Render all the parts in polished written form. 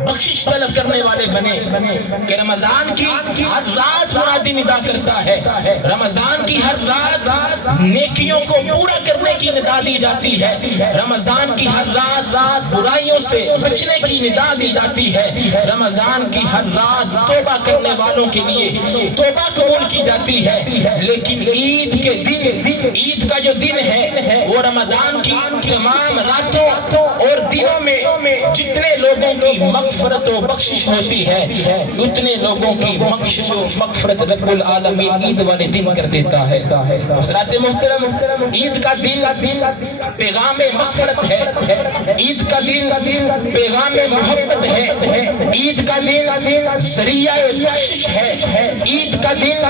بخشش طلب کرنے والے بنے کہ رمضان کی ہر رات منادی ندا کرتا ہے، رمضان کی ہر رات نیکیوں کو پورا کرنے کی ندا دی جاتی ہے، رمضان کی ہر رات برائیوں سے بچنے کی ندا دی جاتی ہے، رمضان کی ہر رات توبہ کرنے والوں کے لیے توبہ قبول کی جاتی ہے۔ لیکن عید کے دن، عید کا جو دن ہے وہ رمضان کی تمام راتوں اور دنوں میں جتنے لوگوں کی مغفرت و بخشش ہوتی ہے اتنے لوگوں کی بخشش و مغفرت رب العالمین عید والے دن کر دیتا ہے۔ حضرات محترم، عید کا دن پیغام مغفرت ہے، عید کا دن پیغام محبت ہے، عید کا دن ذریعہ بخشش ہے، عید کا دن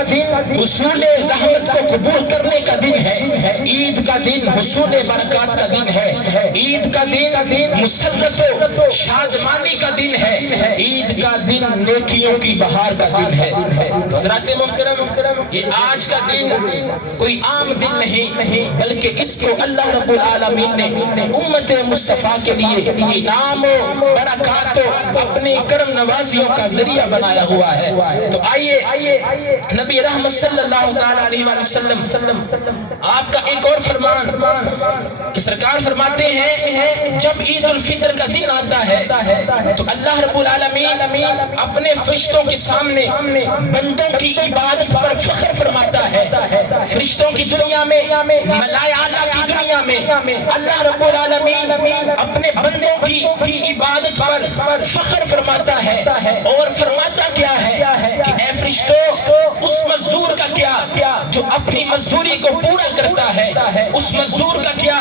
حصول رحمت کو قبول کرنے کا دن ہے، عید کا دن حصول برکات کا دن ہے، عید کا دن مسرت و شادمانی کا دن ہے، عید کا دن نیکیوں کی بہار کا دن ہے۔ حضرات محترم، یہ آج کا دن کوئی عام دن نہیں بلکہ اس کو اللہ رب العالمین نے امت مصطفیٰ کے لیے انعام و برکات و اپنی کرم نوازیوں کا ذریعہ بنایا ہوا ہے۔ تو آئیے نبی رحمت صلی اللہ علیہ وسلم آپ کا ایک اور فرمان کہ سرکار فرماتے ہیں جب عید الفطر کا دن آتا ہے تو اللہ رب العالمین اپنے فرشتوں کے سامنے بندوں کی عبادت پر فخر فرماتا ہے۔ فرشتوں کی دنیا میں، ملائے اعلیٰ کی دنیا میں اللہ رب العالمین اپنے بندوں کی عبادت پر فخر فرماتا ہے اور فرماتا کیا ہے کہ اے فرشتوں، اس مزدور کا کیا جو اپنی مزدوری کو پورا کرتا ہے، اس مزدور کا کیا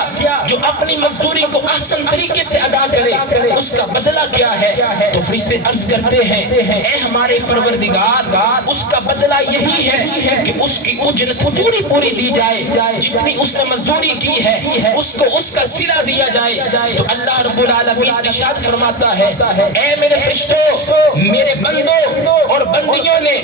جو اپنی مزدوری کو احسن طریقے سے ادا کرے، اس کا بدلہ کیا ہے؟ تو فرشتے عرض کرتے ہیں اے ہمارے پروردگار، اس کا بدلہ یہی ہے کہ اس کی اجرت پوری دی جائے، جتنی اس نے مزدوری کی ہے اس کو اس کا صلہ دیا جائے۔ تو اللہ رب العالمین ارشاد فرماتا ہے اے میرے فرشتوں، میرے بندوں اور بندیوں نے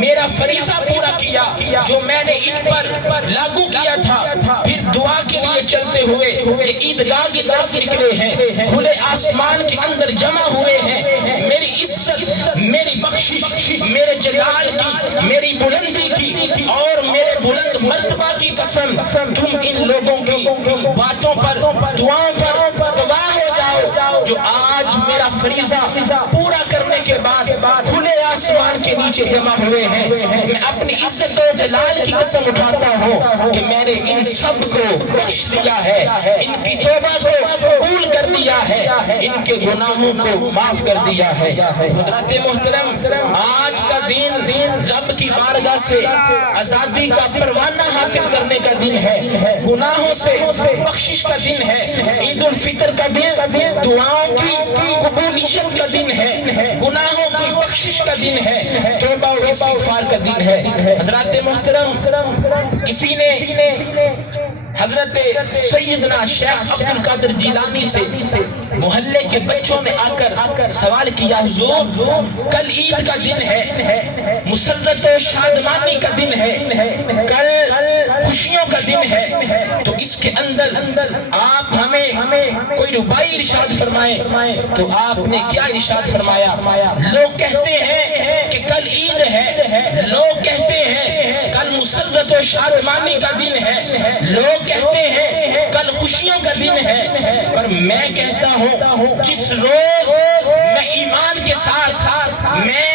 میرا فریضہ پورا کیا جو میں نے ان پر لاگو کیا تھا، پھر دعا کے لیے چلتے ہوئے یہ عیدگاہ کی طرف نکلے ہیں، کھلے آسمان کے اندر جمع ہوئے ہیں۔ میری عزت، میری بخشش، میرے جلال کی، میری بلندی کی اور میرے بلند مرتبہ کی قسم، تم ان لوگوں کی باتوں پر، دعاؤں پر گواہ ہو جاؤ جو آج میرا فریضہ پورا کرنے کے بعد کھلے آسمان کے نیچے جمع ہوئے ہیں۔ میں اپنی عزت و جلال کی قسم اٹھاتا ہوں کہ میں نے ان سب کو بخش دیا ہے، ان کی توبہ کو قبول کر دیا ہے، ان کے گناہوں کو معاف کر دیا ہے۔ حضرات محترم، آج کا دن رب کی بارگاہ سے آزادی کا پروانہ حاصل کرنے کا دن ہے، گناہوں سے بخشش کا دن ہے، عید الفطر کا دن دعاؤں کی قبولیت کا دن ہے، گناہوں کی بخشش کا دن ہے، توبہ و استغفار کا دن ہے۔ حضرات محترم، کسی نے حضرت سیدنا شیخ عبد القادر جیلانی سے محلے کے بچوں نے آ کر سوال کیا، حضور کل عید کا دن ہے، مسرت و شادمانی کا دن ہے، کل خوشیوں کا دن ہے، تو اس کے اندر آپ ہمیں کوئی ربائی ارشاد فرمائیں۔ تو آپ نے کیا ارشاد فرمایا؟ لوگ کہتے ہیں کہ کل عید ہے، لوگ کہتے ہیں کل مسرت و شادمانی کا دن ہے، لوگ کہتے ہیں کل خوشیوں کا دن ہے، پر میں کہتا ہوں جس روز میں ایمان کے ساتھ میں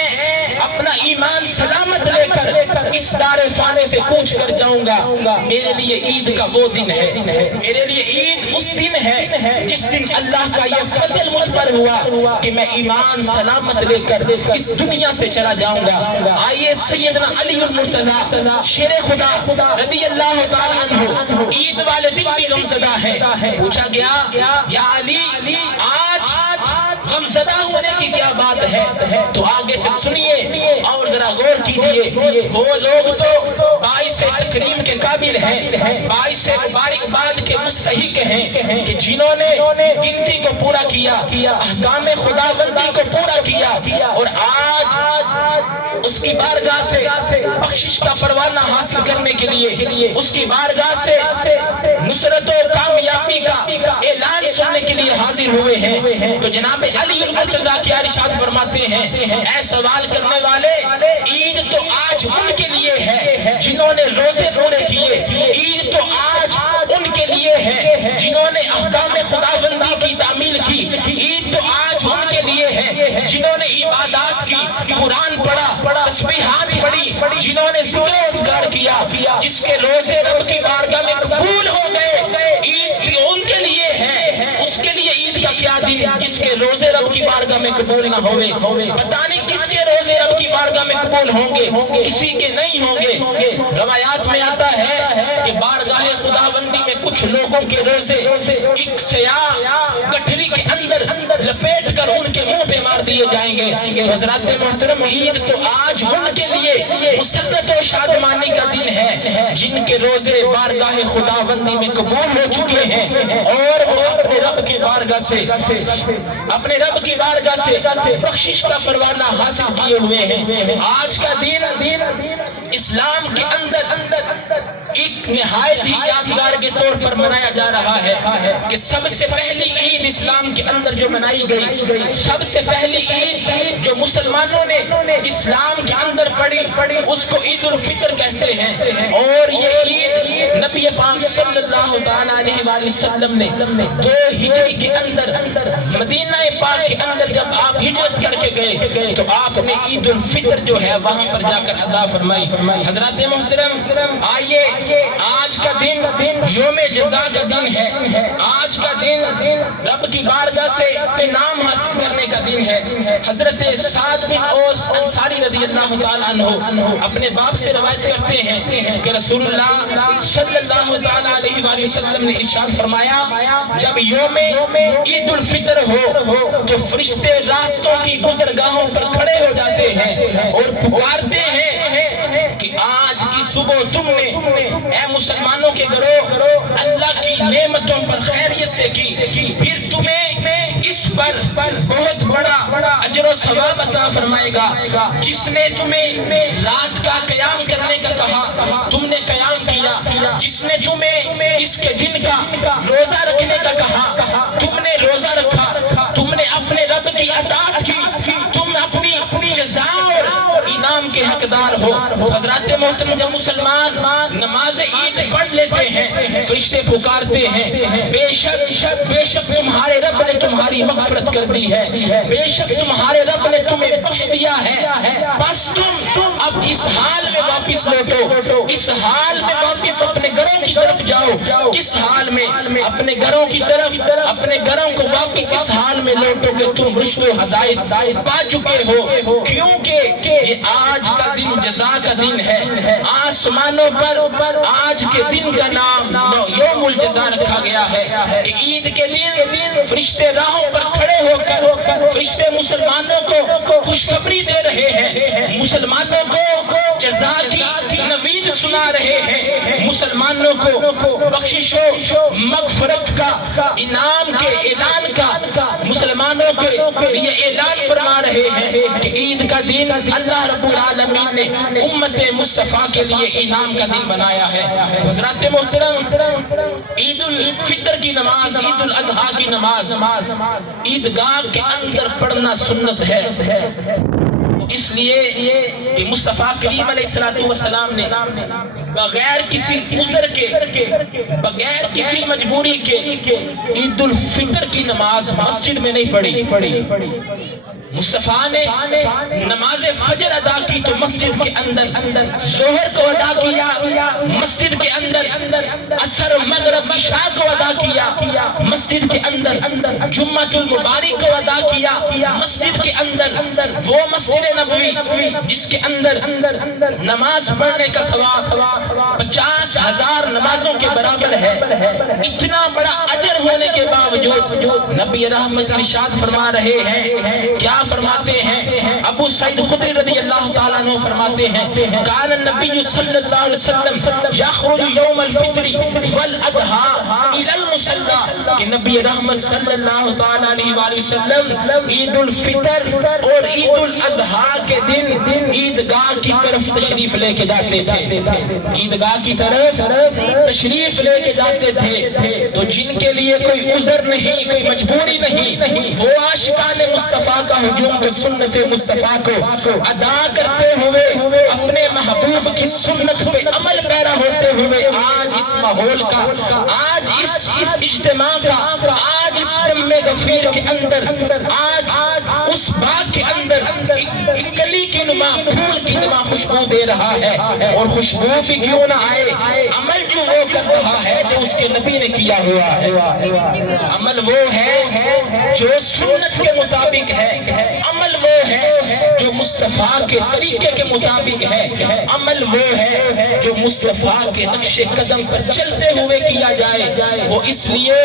اپنا ایمان سلامت لے کر اس دار فانی سے کوچ کر جاؤں گا، میرے لیے عید کا وہ دن ہے، میرے لیے عید اس دن ہے جس دن اللہ کا یہ فضل مجھ پر ہوا کہ میں ایمان سلامت لے کر اس دنیا سے چلا جاؤں گا۔ آئیے سیدنا علی المرتضی شیر خدا رضی اللہ تعالیٰ عنہ عید والے دن بھی غمزدہ ہے، پوچھا گیا یا علی آج غمزدہ ہونے کی کیا بات ہے؟ تو آگے سے سنیے اور ذرا غور کیجئے، وہ لوگ تو باعث تکریم کے قابل ہیں، باعث مبارکباد کے مستحق ہیں کہ جنہوں نے گنتی کو پورا کیا، احکام خداوندی کو پورا کیا، اور آج اس کی بارگاہ سے بخشش کا پروانہ حاصل کرنے کے لیے، اس کی بارگاہ سے نصرت و کامیابی کا اعلان سننے کے لیے حاضر ہوئے ہیں تو جناب علی المرتضیٰ کیا ارشاد فرماتے ہیں، اے سوال کرنے والے، عید تو آج ان کے لیے ہے جنہوں نے روزے پورے کیے، عید تو آج ان کے لیے ہے جنہوں نے احکام خداوندی کی تعمیل کی، عید تو آج ان کے لیے ہے جنہوں نے عبادات کی، قرآن پڑھا، تسبیحات پڑھی، جنہوں نے ذکر و اذکار کیا، جس کے روزے رب کی بارگاہ میں قبول ہو گئے، عید ان کے لیے ہے۔ اس کے لیے عید کا کیا دن جس کے روزے رب کی بارگاہ میں قبول نہ ہوئے؟ پتہ نہیں کس کے روزے رب کی بارگاہ میں قبول ہوں گے، کسی کے نہیں ہوں گے۔ روایات میں آتا ہے کہ بارگاہ خداوندی میں کچھ لوگوں کے روزے ایک سیاہ گٹھری کے اندر لپیٹ کر ان کے منہ پہ مار دیے جائیں گے۔ تو حضرات محترم، عید تو آج ان کے لیے مسرت و شادمانی کا دن ہے جن کے روزے بارگاہ خداوندی میں قبول ہو چکے ہیں اور وہ اپنے رب کی بارگاہ سے بخشش کا پروانہ حاصل کیے ہوئے ہیں۔ آج کا دن اسلام کے اندر ایک نہایت ہی یادگار کے طور پر منایا جا رہا ہے کہ سب سے پہلی عید اسلام کے اندر جو منائی گئی، سب سے پہلی عید جو مسلمانوں نے اسلام کے اندر پڑھی، اس کو عید الفطر کہتے ہیں۔ اور یہ عید نبی پاک صلی اللہ علیہ وآلہ وسلم نے 2 ہجری کے اندر مدینہ پاک کے اندر جب آپ ہجرت کر کے گئے تو آپ نے عید الفطر جو ہے وہاں پر جا کر ادا فرمائی۔ حضرات محترم، آئیے، آج کا دن یوم جزا کا دن ہے، آج کا دن رب کی بارگاہ سے انعام حاصل کرنے کا دن ہے۔ حضرت سعد بن اوس انصاری رضی اللہ تعالیٰ عنہ اپنے باپ سے روایت کرتے ہیں کہ رسول اللہ صلی اللہ علیہ وآلہ وسلم نے ارشاد فرمایا، جب یوم عید الفطر ہو تو فرشتے راستوں کی گزرگاہوں پر کھڑے ہو جاتے ہیں اور پکارتے ہیں کہ آج کی صبح تم نے اے مسلمانوں کے گروہ اللہ کی نعمتوں پر خیریت سے کی، پھر تمہیں اس پر بہت بڑا اجر و ثواب عطا فرمائے گا۔ جس نے تمہیں رات کا قیام کرنے کا کہا تم نے قیام کیا، جس نے تمہیں اس کے دن کا روزہ رکھنے کا کہا تم نے روزہ رکھا، تم نے اپنے رب کی اطاعت کی، تم اپنی جزا اور انعام کے حقدار ہو۔ حضرات محترم، جب مسلمان نماز عید پڑھ لیتے ہیں، فرشتے پکارتے ہیں، بے شک تمہارے رب نے تمہاری مغفرت کر دی ہے، بے شک تمہارے رب نے تمہیں بخش دیا ہے، بس تم اب اس حال میں واپس لوٹو، اس حال میں واپس اپنے گھروں کی طرف جاؤ۔ کس حال میں؟ اپنے گھروں کی طرف، اپنے گھروں کو واپس اس حال میں لوٹو کہ تم رشد و ہدایت پا چکے ہو، کیونکہ یہ آج کا دن جزا کا دن ہے۔ آسمانوں پر آج کے دن کا نام یوم الجزا رکھا گیا ہے کہ عید کے دن فرشتے راہوں پر کھڑے ہو کر فرشتے مسلمانوں کو خوشخبری دے رہے ہیں، مسلمانوں کو جزا کی نوید سنا رہے ہیں، مسلمانوں کو بخشش و مغفرت کا انعام کے اعلان کا مسلمانوں کے لیے اعلان فرما رہے ہیں کہ عید کا دن اللہ رب العالمین نے امت مصطفیٰ کے لیے انعام کا دن بنایا ہے۔ حضرات محترم، عید الفطر کی نماز، عید الاضحیٰ کی نماز عیدگاہ کے اندر پڑھنا سنت ہے، اس لیے کہ مصطفیٰ کریم علیہ السلام نے بغیر کسی عذر کے، بغیر کسی مجبوری کے عید الفطر کی نماز مسجد میں نہیں پڑھی۔ مصطفیٰ نے نماز فجر ادا کی تو مسجد کے اندر، ظہر کو ادا کیا مسجد کے اندر، عصر مغرب عشاء کو ادا کیا مسجد کے اندر، جمعۃ المبارک کو ادا کیا مسجد کے اندر، وہ مسجد نبوی جس کے اندر نماز پڑھنے کا ثواب 50,000 نمازوں کے برابر ہے۔ اتنا بڑا اجر ہونے کے باوجود نبی رحمت ارشاد فرما رہے ہیں، کیا فرماتے ہیں؟ ابو سعید خدری رضی اللہ تعالیٰ عنہ فرماتے ہیں کان النبی صلی اللہ علیہ وسلم یخرج یوم الفطر والاضحیٰ الی المصلی کہ نبی رحمت صلی اللہ تعالیٰ علیہ وآلہ وسلم عید الفطر اور عید الاضحیٰ کے دن عیدگاہ کی طرف تشریف لے کے جاتے تھے، عیدگاہ کی طرف تشریف لے کے جاتے تھے۔ تو جن کے لیے کوئی عذر نہیں، کوئی مجبوری نہیں، وہ عاشقان مصطفیٰ کا ہجوم تو سنت مصطفیٰ کو ادا کرتے ہوئے اپنے محبوب کی سنت پہ عمل پیرا ہوتے ہوئے آج اس ماحول کا، آج اس اجتماع کا، آج اس جم غفیر کے اندر، آج اس باغ کے اندر ایک کلی کی نما، پھول کی نما خوشبو دے رہا ہے۔ اور خوشبو بھی کیوں نہ آئے، عمل جو وہ کر رہا ہے جو اس کے نبی نے کیا ہوا ہے، عمل وہ ہے جو سنت کے مطابق ہے، عمل وہ ہے جو مصطفیٰ کے طریقے کے مطابق ہے، عمل وہ ہے جو مصطفیٰ کے نقش قدم پر چلتے ہوئے کیا جائے۔ وہ اس لیے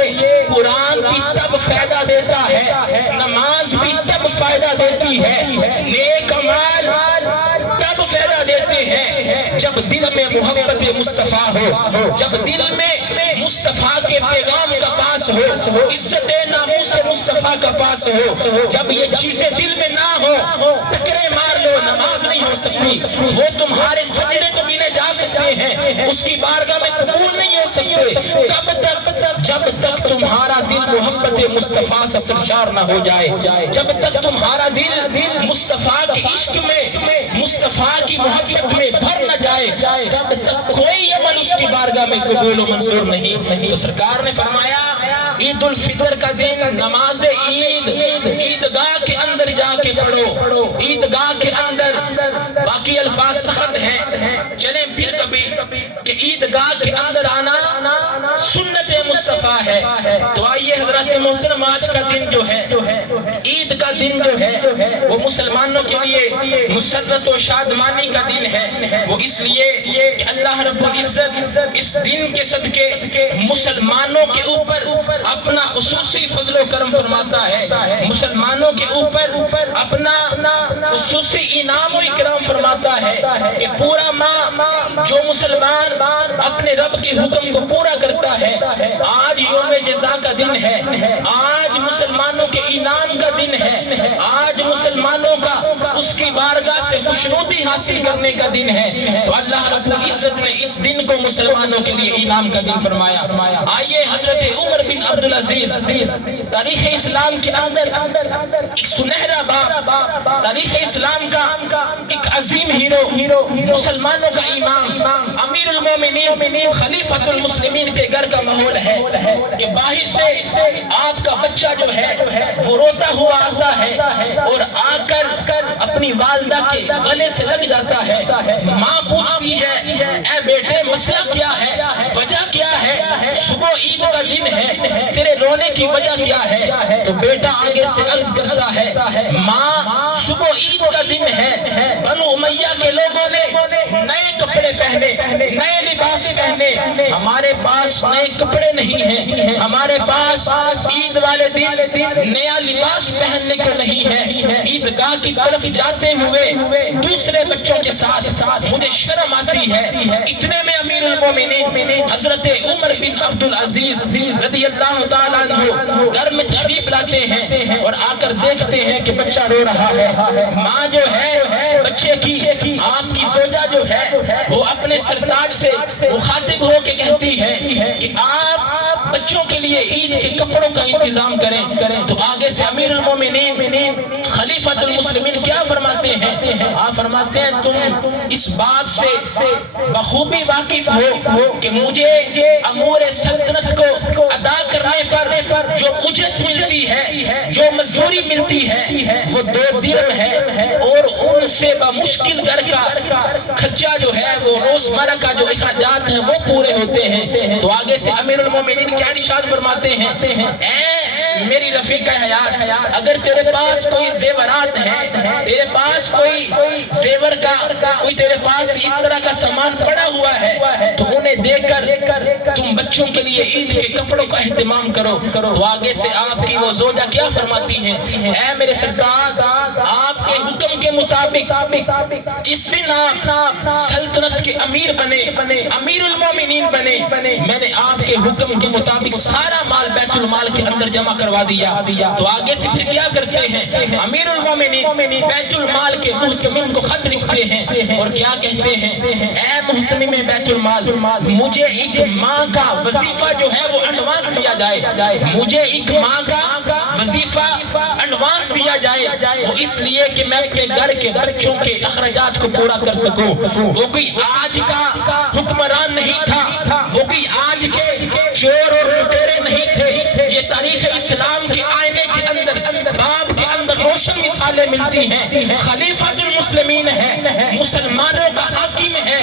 قرآن بھی تب فائدہ دیتا ہے، نماز بھی تب فائدہ دیتی ہے، نیک اعمال تب فائدہ دیتے ہیں جب دل میں محبت مصطفیٰ ہو، جب دل میں مصطفیٰ کے پیغام کا پاس ہو، عزت ناموس مصطفیٰ کا پاس ہو۔ جب یہ چیزیں دل میں نہ ہو، ٹکرے مار لو، نماز نہیں ہو سکتی، وہ تمہارے سجدے تو گنے جا سکتے ہیں، اس کی بارگاہ میں قبول نہیں ہو سکتے تب تک جب تک تمہارا دل محبت مصطفیٰ سے سرشار نہ ہو جائے، جب تک تمہارا دل مصطفیٰ کے عشق میں، مصطفیٰ کی محبت میں بھر نہ جائے، تب تک کوئی عمل اس کی بارگاہ میں قبول و منظور نہیں۔ تو سرکار نے فرمایا عید الفطر کا دن نماز عید عیدگاہ کے اندر جا کے پڑھو، عیدگاہ کے اندر۔ باقی الفاظ سخت ہیں، چلیں پھر کبھی کہ عیدگاہ کے اندر آنا سنت مصطفیٰ ہے۔ تو آئیے حضرات محترم، آج کا دن جو ہے، عید کا دن جو ہے، وہ مسلمانوں کے لیے مسرت و شادمانی کا دن ہے۔ وہ اس لیے کہ اللہ رب العزت اس دن کے صدقے مسلمانوں کے اوپر اپنا خصوصی فضل و کرم فرماتا ہے، مسلمانوں کے اوپر اپنا خصوصی انعام و اکرام فرماتا ہے کہ پورا ماہ جو مسلمان اپنے رب کے حکم کو پورا کرتا ہے، آج یوم جزا کا دن ہے، آج مسلمانوں کے انعام کا دن ہے، آج مسلمانوں کا اس کی بارگاہ سے خوشنودی حاصل کرنے کا دن ہے۔ تو اللہ رب العزت نے اس دن کو مسلمانوں کے لیے انعام کا دن فرمایا۔ آئیے حضرت عمر بن عبدالعزیز، تاریخ اسلام کے اندر ایک سنہرا باب، تاریخ اسلام کا ایک عظیم ہیرو، مسلمانوں کا امام، امیر المومنین، خلیفۃ المسلمین کے گھر کا ماحول ہے کہ باہر سے آپ کا بچہ جو ہے وہ روتا ہوا آتا ہے اور آ کر اپنی والدہ کے گلے سے لگ جاتا ہے۔ ماں پوچھتی ہے اے بیٹے مسئلہ کیا ہے، وجہ کیا ہے، صبح عید کا دن ہے، تیرے رونے کی وجہ کیا ہے؟ تو بیٹا آگے سے عرض کرتا ہے ماں صبح عید کا دن ہے، بنو امیہ کے لوگوں نے نئے کپڑے پہنے، نئے لباس پہنے، ہمارے پاس نئے کپڑے نہیں ہیں، ہمارے پاس عید والے دن نیا لباس پہننے کو نہیں ہے۔ عیدگاہ کی طرف جاتے ہوئے دوسرے بچوں کے ساتھ مجھے شرم آتی ہے۔ اتنے میں امیر المومنین حضرت عمر بن عبدالعزیز رضی اللہ تعالیٰ عنہ گھر میں تشریف لاتے ہیں اور آ کر دیکھتے ہیں کہ بچہ رو رہا ہے۔ ماں جو ہے بچے کی، آپ کی زوجہ جو ہے وہ اپنے سرتاج سے مخاطب ہو کے کہتی ہے کہ آپ بچوں کے لیے عید کے کپڑوں کا انتظام کریں۔ تو آگے سے امیر المومنین خلیفۃ المسلمین کیا فرماتے ہیں؟ آپ فرماتے ہیں تم اس بات سے بخوبی واقف ہو کہ مجھے امور سلطنت کو ادا کرنے پر جو اجرت ملتی ہے، جو مزدوری ملتی ہے، وہ 2 درہم ہے اور ان سے بمشکل گھر کا خرچہ جو ہے، وہ روزمرہ کا جو اخراجات ہیں وہ پورے ہوتے ہیں۔ تو آگے سے امیر المومنین کیا ارشاد فرماتے ہیں اے میری رفیق حیات، اگر تیرے پاس کوئی زیورات ہیں، تیرے پاس کوئی زیور کا کوئی تیرے پاس اس طرح کا سامان پڑا ہوا ہے تو انہیں دے کر تم بچوں کے لیے عید کے کپڑوں کا اہتمام کرو۔ تو آگے سے آپ کی وہ زوجہ کیا فرماتی ہیں اے میرے سرکار، مطابق جس دن آپ سلطنت کے امیر بنے، امیر المومنین بنے، میں نے آپ کے حکم کے مطابق سارا مال بیت المال کے اندر جمع کروا دیا۔ تو آگے سے پھر کیا کرتے ہیں؟ امیر المومنین بیت المال کے محتمم کو خط لکھتے ہیں اور کیا کہتے ہیں؟ اے محتمم بیت المال، مجھے ایک ماہ کا وظیفہ جو ہے وہ ایڈوانس دیا جائے، مجھے ایک ماہ کا وظیفہ ایڈوانس دیا جائے، وہ اس لیے کہ میں اپنے گھر کے بچوں کے اخراجات کو پورا کر سکوں۔ وہ کوئی آج کا حکمران نہیں تھا، وہ کوئی آج کے چور اور لٹیرے نہیں تھے، یہ تاریخ اسلام کے آئینے کے اندر باب کے اندر روشن مثالیں ملتی ہیں۔ خلیفۃ المسلمین ہے، مسلمانوں کا حاکم ہے،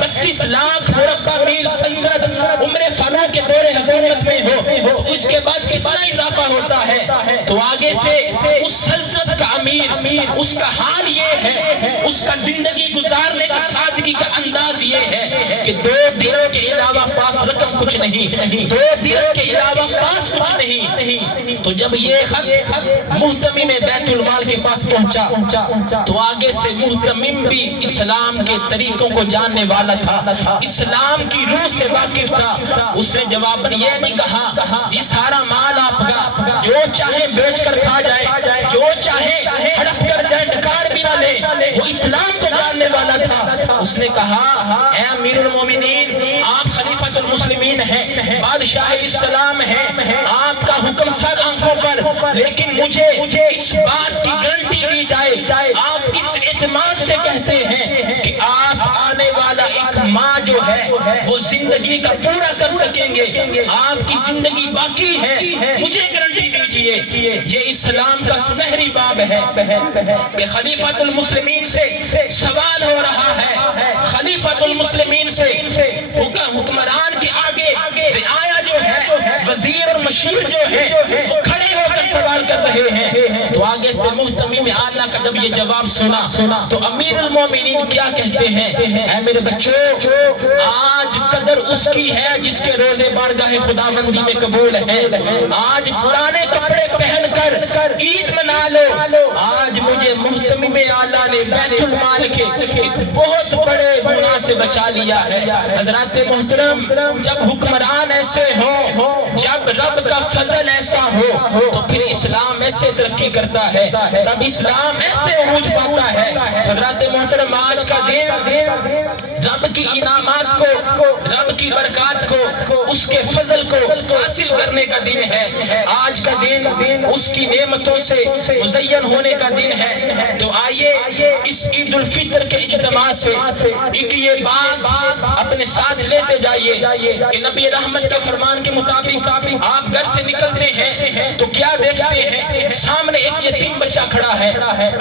32 لاکھ مربع میل سلطنت عمر فاروق کے دور حکومت میں ہو تو اس کے بعد کتنا اضافہ ہوتا ہے؟ تو آگے سے اس سلطنت کا امیر، اس کا حال یہ ہے، اس کا زندگی گزارنے کا سادگی کا انداز یہ ہے کہ 2 درہم کے علاوہ پاس رقم کچھ نہیں، 2 درہم کے علاوہ پاس کچھ نہیں۔ تو جب یہ خط محتمم بیت المال کے پاس پہنچا تو آگے سے محتمم بھی اسلام کے طریقوں کو جاننے والا تھا، اسلام کی روح سے واقف تھا۔ اس نے جواباً یہ نہیں کہا جی سارا مال آپ کا، جو چاہے بیچ کر کھا جائے، جو چاہے ہڑپ کر جائے، ڈکار بھی نہ لے، وہ اسلام کو جاننے والا تھا۔ اس نے کہا اے امیر المومنین، آپ خلیفۃ المسلمین ہیں، بادشاہ اسلام ہیں، آپ کا حکم سر آنکھوں پر، لیکن مجھے اس بات کی گارنٹی دی جائے، آپ کس اعتماد سے کہتے ہیں کہ آپ آنے والا ایک ماہ جو ہے وہ زندگی کا پورا کر سکیں گے؟ آپ کی زندگی باقی ہے، مجھے گارنٹی دیجئے۔ یہ اسلام کا سنہری باب ہے کہ خلیفۃ المسلمین سے سوال ہو رہا ہے، خلیفۃ المسلمین سے حکمران کے آگے رعایا جو ہے، وزیر اور مشیر جو ہے وہ کھڑے ہو کر سوال کر رہے ہیں۔ تو آگے سے محتمم اعلیٰ کا جب یہ جواب سنا تو امیر المومنین کیا کہتے ہیں؟ اے میرے بچوں، آج قدر اس کی ہے جس کے روزے بارگاہ خداوندی میں قبول ہے۔ آج پرانے کپڑے پہن کر عید منا لو۔ آج مجھے محتمم اعلیٰ نے بیت المال کے ایک بہت بڑے گناہ سے بچا لیا ہے۔ حضرات محترم، جب حکمران ایسے ہو، جب رب کا فضل ایسا ہو تو پھر اسلام ایسے ترقی کرتا ہے، تب اسلام ایسے عروج پاتا ہے۔ حضرات محترم، آج کا دن رب کی انعامات کو، رب کی برکات کو، اس کے فضل کو حاصل کرنے کا دن ہے۔ آج کا دن اس کی نعمتوں سے مزین ہونے کا دن ہے۔ تو آئیے اس عید الفطر کے اجتماع سے ایک یہ بات اپنے ساتھ لیتے جائیے کہ نبی رحمت کے فرمان کے مطابق آپ گھر سے نکلتے ہیں تو کیا دیکھتے ہیں؟ سامنے ایک یتیم بچہ کھڑا ہے،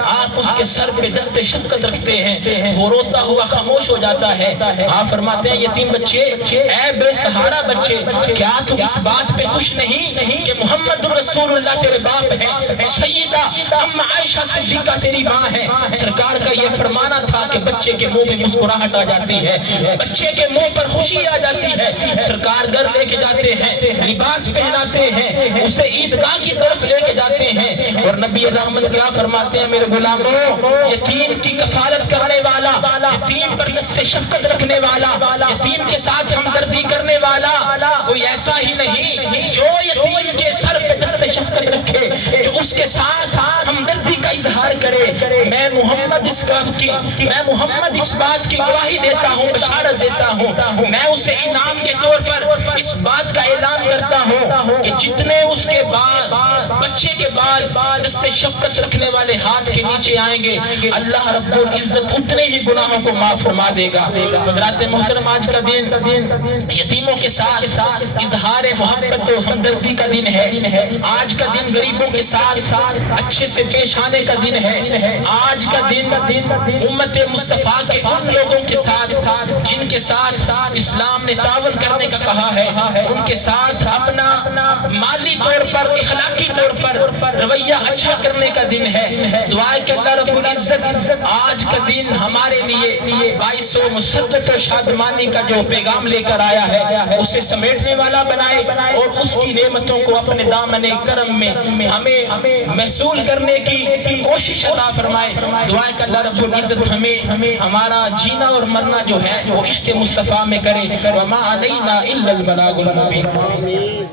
آپ اس کے سر پہ دست شفقت رکھتے ہیں، وہ روتا ہوا خاموش ہو جاتا ہے۔ آپ فرماتے ہیں یتیم بچے، اے بے سہارا بچے، کیا تم اس بات پہ خوش نہیں کہ محمد رسول اللہ تیرے باپ ہے، سیدہ ام عائشہ صدیقہ تیری ماں ہے؟ سرکار کا یہ فرمانا تھا کہ بچے کے منہ پہ مسکراہٹ آ جاتی ہے، بچے کے منہ پر خوشی آ جاتی ہے۔ سرکار گھر لے کے جاتے ہیں، لباس پہناتے ہیں، اسے عیدگاہ کی طرف لے کے جاتے ہیں، اور نبی رحمت کیا فرماتے ہیں؟ میرے غلاموں، یتیم کی کفالت کرنے والا، یتیم پر دست شفقت رکھنے والا، یتیم کے ساتھ ہمدردی کرنے والا کوئی ایسا ہی نہیں جو یتیم کے سر پہ دست شفقت رکھے، جو اس کے ساتھ ہمدردی کا اظہار کرے۔ میں محمد اس بات کی گواہی دیتا ہوں، بشارت دیتا ہوں، میں اسے انعام کے طور پر اس بات کا اعلان کرتا ہوں کہ جتنے اس کے بعد بچے کے بعد دست شفقت رکھنے والے ہاتھ کے نیچے آئیں گے، اللہ رب العزت اتنے ہی گناہوں کو معاف فرما دے گا۔ حضرات محترم، آج کا دن یتیموں کے ساتھ اظہار محبت و ہمدردی کا دن ہے۔ آج کا دن غریبوں کے ساتھ اچھے سے پیش آنے کا دن ہے۔ آج کا دن امت مصطفیٰ کے ان لوگوں کے ساتھ جن کے ساتھ اسلام نے تعاون کرنے کا کہا ہے، ان کے ساتھ اپنا مالی طور پر، اخلاقی طور پر رویہ اچھا کرنے کا دن ہے۔ دعا کہ اللہ رب العزت آج کا دن ہمارے لیے باعث و مسرت و شادمانی کا جو پیغام لے کر آیا ہے اسے سمیٹنے والا بنائے، اور اس کی نعمتوں کو اپنے دامن کرم میں ہمیں محصول کرنے کی کوشش عطا فرمائے. دعا ہے کہ اللہ رب العزت ہمیں ہمارا جینا اور مرنا جو ہے وہ عشق مصطفیٰ میں کرے. وما علینا الا البلاغ المبین.